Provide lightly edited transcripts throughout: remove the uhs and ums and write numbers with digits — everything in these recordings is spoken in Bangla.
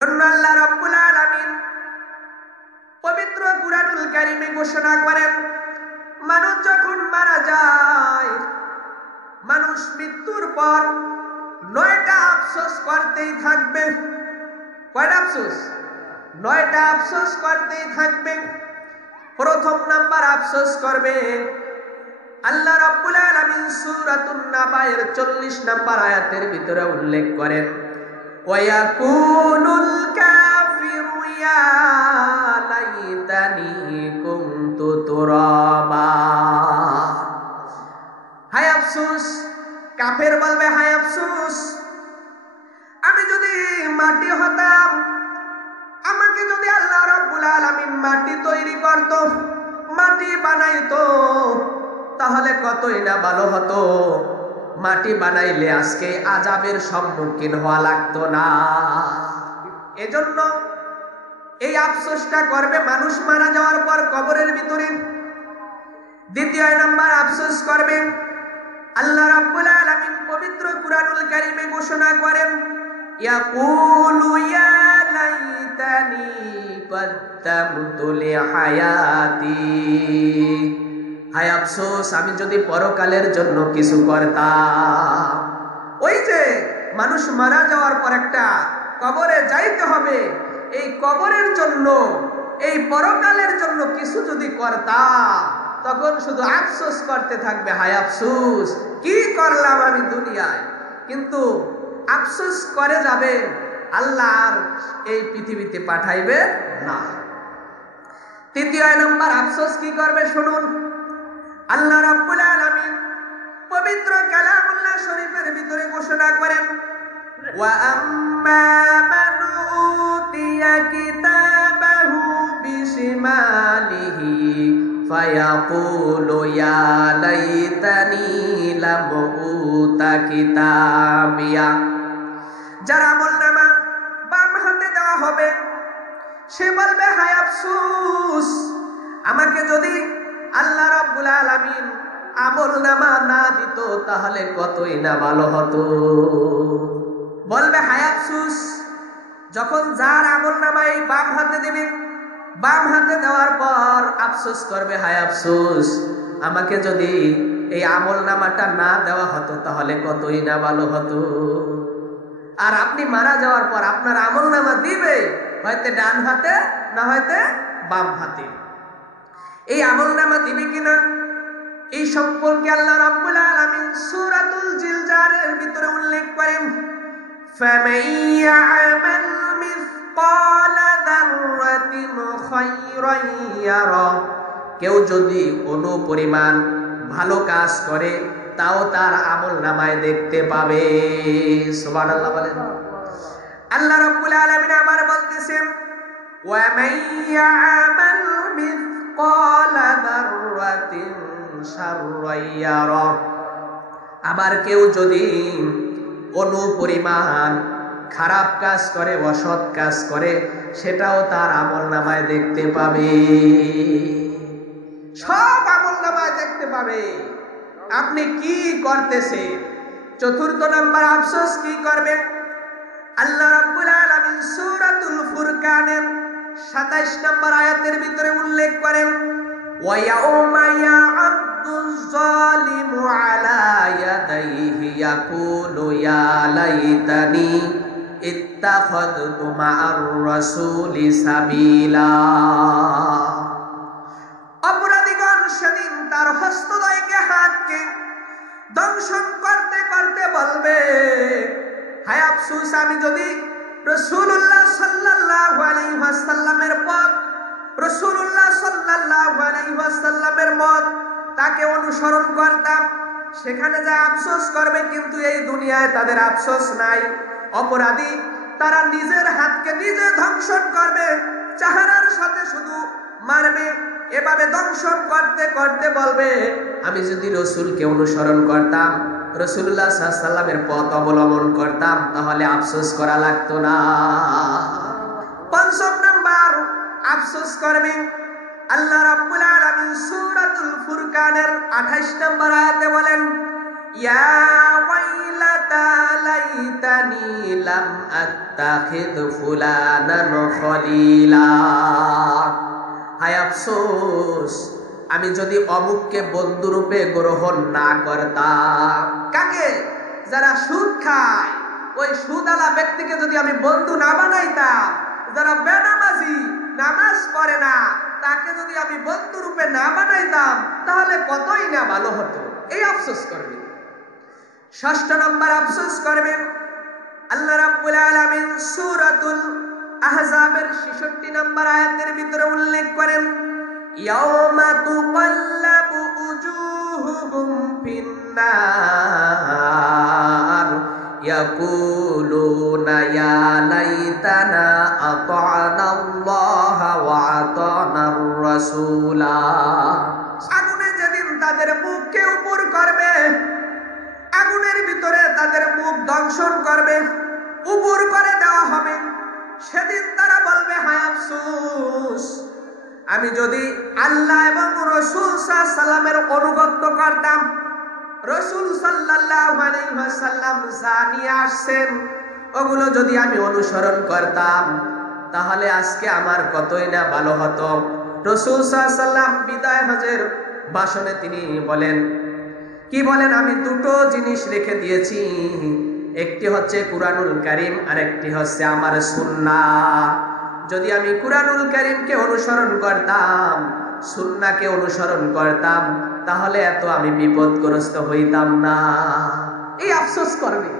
আল্লাহ রাব্বুল আলামিন পবিত্র কুরআনুল কারীমে ঘোষণা করেন, মানুষ যখন মারা যায়, মানুষ মৃত্যুর পর 9টা আফসোস করতেই থাকবে। কয়টা আফসোস? 9টা আফসোস করতেই থাকবে। প্রথম নাম্বার আফসোস করবে, আল্লাহ রাব্বুল আলামিন সূরাতুন নাবায়ের 40 নাম্বার আয়াতের ভিতরে উল্লেখ করেন, ওয়ায়াকুনুল কাফিরু ইয়া লাইতানি কুনতু তুরাবা। হায় আফসোস, কাফের বলবে হায় আফসোস, আমি যদি মাটি হতাম, আমাকে যদি আল্লাহ রাব্বুল আলামিন মাটি তৈরি করত, মাটি বানাইতো, তাহলে কতই না ভালো হতো। মাটি বানাইলে আজকে আযাবের সম্মুখীন হওয়া লাগতো না। এজন্য এই আফসোসটা করবে মানুষ মারা যাওয়ার পর কবরের ভিতরে। দ্বিতীয় নাম্বার আফসোস করবে, আল্লাহ রাব্বুল আলামিন পবিত্র কুরআনুল কারীমে ঘোষণা করেন, ইয়াকুলু ইয়া লাইতানি কদ্দামতু লিহায়াতি। হায় আফসোস, আমি যদি পরকালের জন্য কিছু করতাম। ওই যে মানুষ মারা যাওয়ার পর একটা কবরে যাইতে হবে, এই কবরের জন্য, এই পরকালের জন্য কিছু যদি করতাম, তখন শুধু আফসোস করতে থাকবে, হায় আফসোস, কি করলাম আমি দুনিয়ায়। কিন্তু আফসোস করে যাবে, আল্লাহ আর এই পৃথিবীতে পাঠাইবে না। তৃতীয় নম্বর আফসোস কি করবে শুনুন, আল্লাহ রাব্বুল আলামিন পবিত্র কালামুল্লাহ শরীফের ভিতরে ঘোষণা করেন, ওয়া আম্মা মান উতিয়া কিতাবাহু বিশিমালিহি ফায়াকুলু ইয়া লাইতানি লাম উতা কিতাবিয়া। যার আমলনামা বাম হাতে দেওয়া হবে, সে বলবে হায় আফসোস, আমাকে যদি আল্লাহ রাব্বুল আলামিন আমলনামা না দিত, তাহলে কতই না ভালো হতো। বলবে হায় আফসোস। যখন যার আমলনামা এই বাম হাতে দিবে, বাম হাতে দেওয়ার পর আফসোস করবে, হায় আফসোস, আমাকে যদি এই আমলনামাটা না দেওয়া হতো, তাহলে কতই না ভালো হতো। আর আপনি মারা যাওয়ার পর আপনার আমলনামা দিবে হয়তো ডান হাতে, না হয়তো বাম হাতে। এই আমলনামা দিবে কিনা এই সম্পর্কে আল্লাহ রাব্বুল আলামিন সূরাতুল জিলজালের ভিতরে উল্লেখ করেন, ফামান ইয়া'মাল মিসকালা যাররাতিন খায়রান ইয়ারা। কেউ যদি কোনো পরিমাণ ভালো কাজ করে, তাও তার আমলনামায় দেখতে পাবে। সুবহানাল্লাহ বলেন। আল্লাহ রাব্বুল আলামিন আবার বলতেছেন, ওয়া মান ইয়া'মাল মিসকালা যাররাতিন শাররান ইয়ারা। আবার কেউ যদি কোনো পরিমাণ খারাপ কাজ করে, অসৎ কাজ করে, সেটাও তার আমলনামায় দেখতে পাবে। সব আমলনামায় দেখতে পাবে আপনি কি করতেছে। চতুর্থ নাম্বার আফসোস কি করবে, আল্লাহ রাব্বুল আলামিন সূরাতুল ফুরকানের 27 নম্বর আয়াতের ভিতরে উল্লেখ করেন, ওয়া ইয়াউমা ইয়া'আদ্দুয যালিমু আলা ইয়াদাইহি ইয়াকুলু ইয়া লাইতানি ইত্তাখাযতু মা'আর রাসূলি সাবিলা। অপরাধীগণ সেদিন তার হস্তদ্বয়কে হাতকে দংশন করতে করতে বলবে, হায় আফসোস, আমি যদি রাসূলুল্লাহ সাল্লাল্লাহু আলাইহি ওয়াসাল্লামের পথ, রাসূলুল্লাহ সাল্লাল্লাহু আলাইহি ওয়াসাল্লামের মত তাকে অনুসরণ করতাম, সেখানে যা আফসোস করবে। কিন্তু এই দুনিয়ায় তাদের আফসোস নাই। অপরাধী তারা নিজের হাতকে নিজে ধ্বংসন করবে, চেহারার সাথে শুধু মারবে। এভাবে দংশন করতে করতে বলবে, আমি যদি রাসূলকে অনুসরণ করতাম, রাসূলুল্লাহ সাল্লাল্লাহু আলাইহি ওয়াসাল্লামের পথ অবলম্বন করতাম, তাহলে আফসোস করা লাগতো না। পঞ্চম নাম্বার আফসোস করবে, আল্লাহ রাব্বুল আলামিন সূরাতুল ফুরকানের 28 নম্বর আয়াতে বলেন, ইয়া ওয়াইলাতা লাইতানি লাম আত্তাখিদ ফুলানান খলিলা। হায় আফসোস, আমি যদি অমুককে বন্ধুরূপে গ্রহণ না করতাম। কাকে? যারা সুদ খায়, ওই সুদওয়ালা ব্যক্তিকে যদি আমি বন্ধু না বানাইতাম, যারা বেনামাজি, নামাজ পড়ে না, তাকে যদি আমি বন্ধুরূপে না বানাইতাম, তাহলে কতই না ভালো হতো। এই আফসোস করবে। ৬ষ্ঠ নম্বর আফসোস করবে, আল্লাহ রাব্বুল আলামিন সূরাতুল আহজাবের ৬৬ নম্বর আয়াতের ভিতরে উল্লেখ করেন, ইয়াউমা তুকাল্লাবু উজুহুহুম ফিন্নার ইয়াকুলুনা ইয়া লাইতানা আতা'নাল্লাহা ওয়া আতা'নার রাসূলা। আগুনে যেদিন তাদের মুখকে উপর করবে, আগুনের ভিতরে তাদের মুখ দংশন করবে, উপর করে দেওয়া হবে, সেদিন তারা বলবে, হায় আফসোস, আমি যদি আল্লাহ এবং রাসূল সাল্লাল্লাহু আলাইহি ওয়াসাল্লামের অনুগত করতাম, রাসূল সাল্লাল্লাহু আলাইহি ওয়াসাল্লাম যা নিয়ে আসছেন ওগুলো যদি আমি অনুসরণ করতাম, তাহলে আজকে আমার কতই না ভালো হতো। রাসূল সাল্লাল্লাহু আলাইহি ওয়াসাল্লাম বিদায় হজের ভাষণে তিনি বলেন, কি বলেন? আমি দুটো জিনিস রেখে দিয়েছি, একটি হচ্ছে কুরআনুল কারীম, আর একটি হচ্ছে আমার সুন্নাহ। যদি আমি কুরআনুল কারীমকে অনুসরণ করতাম, সুন্নাহকে অনুসরণ করতাম, তাহলে এত আমি বিপদগ্রস্ত হইতাম না। এই আফসোস করবে।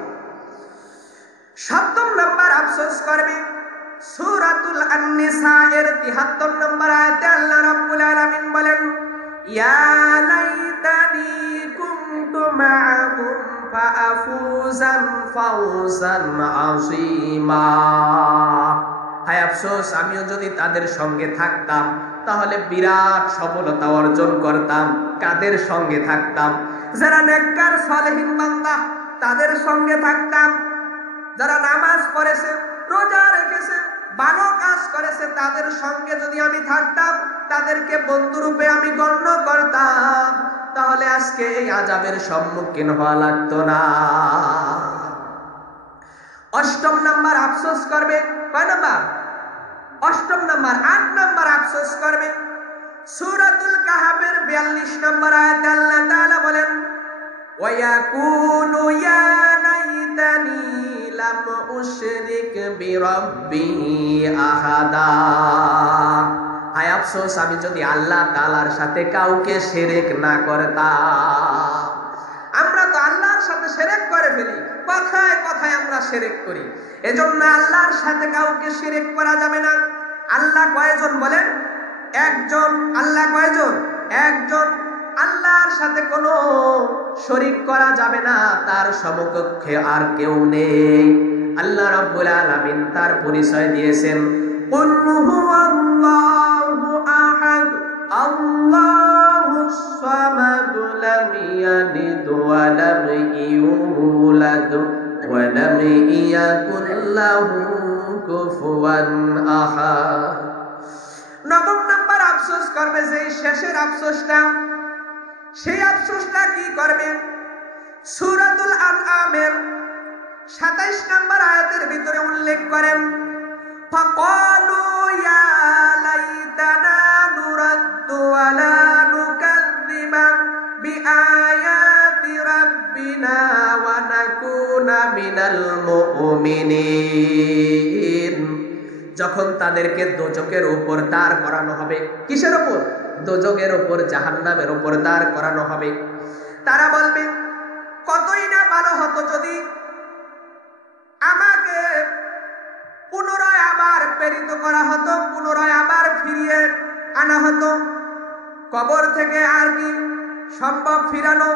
৭ম নম্বর আফসোস করবে, সূরাতুল আন-নিসা এর ৭৩ নম্বর আয়াতে আল্লাহ রাব্বুল আলামিন বলেন, ইয়া লাইতানি কুনতু মা'হুম ফাআফুজান ফাওজান আযীমা। হায় আফসোস, আমিও যদি তাদের সঙ্গে থাকতাম তাহলে বিরাট সফলতা অর্জন করতাম। কাদের সঙ্গে থাকতাম? যারা নেককার সালেহীন বান্দা, তাদের সঙ্গে থাকতাম। যারা নামাজ পড়েছে, রোজা রেখেছে, ভালো কাজ করেছে, তাদের সঙ্গে যদি আমি থাকতাম, তাদেরকে বন্ধুরূপে আমি গণ্য করতাম, তাহলে আজকে এই আযাবের সম্মুখীন হওয়া লাগতো না। ৮ম নাম্বার আফসোস করবে, কয় নাম্বার? ৮ম নাম্বার। ৮ নাম্বার আফসোস করবে, সূরাতুল কাহাফের ৪২ নম্বর আয়াতে আল্লাহ তাআলা বলেন, ওয়া ইয়াকুলু ইয়া লাইতানি লাম উশরিক বিরাব্বি আহাদা। হায় আফসোস, আমি যদি আল্লাহ তাআলার সাথে কাউকে শিরক না করতাম। আমরা তো আল্লাহর সাথে শিরক করে ফেলি, কথায় কথায় আমরা শিরক করি। এজন্য আল্লাহর সাথে কাউকে শিরক করা যাবে না। আল্লাহ কয়জন বলেন? একজন। আল্লাহ কয়জন? একজন। আল্লাহর সাথে কোনো শরীক করা যাবে না, তার সমকক্ষে আর কেউ নেই। আল্লাহ রাব্বুল আলামিন তার পরিচয় দিয়েছেন, কুল হুয়াল্লাহু আহাদ আল্লাহুস সামাদ লাম ইয়ালিদ ওয়া লাম ইউলাদ ওয়া লাম ইয়াকুল লাহু কুফুয়ান আহাদ। ৯ম নাম্বার আফসোস করবে, যে শেষের আফসোসটা, সেই আফসোসটা কি করবে? সূরাতুল আনআমের ২৭ নম্বর আয়াতের ভিতরে উল্লেখ করেন, ফাকালু ইয়া লাইতানা নুরাদ্দু ওয়া লা নুকাযযিবা বিআয়াতি রাব্বিনা ওয়া নাকুনা মিনাল মুমিনিন। যখন তাদেরকে দোজখের উপর দাঁড় করানো হবে, কিসের উপর? দোজখের উপর, জাহান্নামের উপর দাঁড় করানো হবে, তারা বলবে, কতই না ভালো হতো যদি আমাকে পুনরায় আবার প্রেরিত করা হতো, পুনরায় আবার ফিরিয়ে আনা হতো। কবর থেকে আর কি সম্ভব ফিরানো?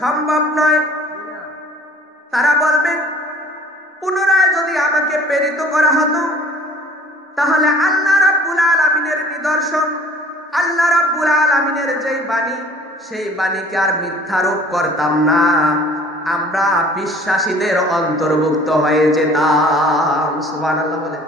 সম্ভব নয়। তারা বলবে, পুনরায় যদি আমাকে প্রেরিত করা হতো, তাহলে আল্লাহ রাব্বুল আলামিনের নিদর্শন, আল্লাহ রাব্বুল আলামিনের যেই বাণী, সেই বাণীকে আর মিথ্যারোপ করতাম না, আমরা বিশ্বাসীদের অন্তর্ভুক্ত হয়ে যেতাম। সুবহানাল্লাহ বলেন।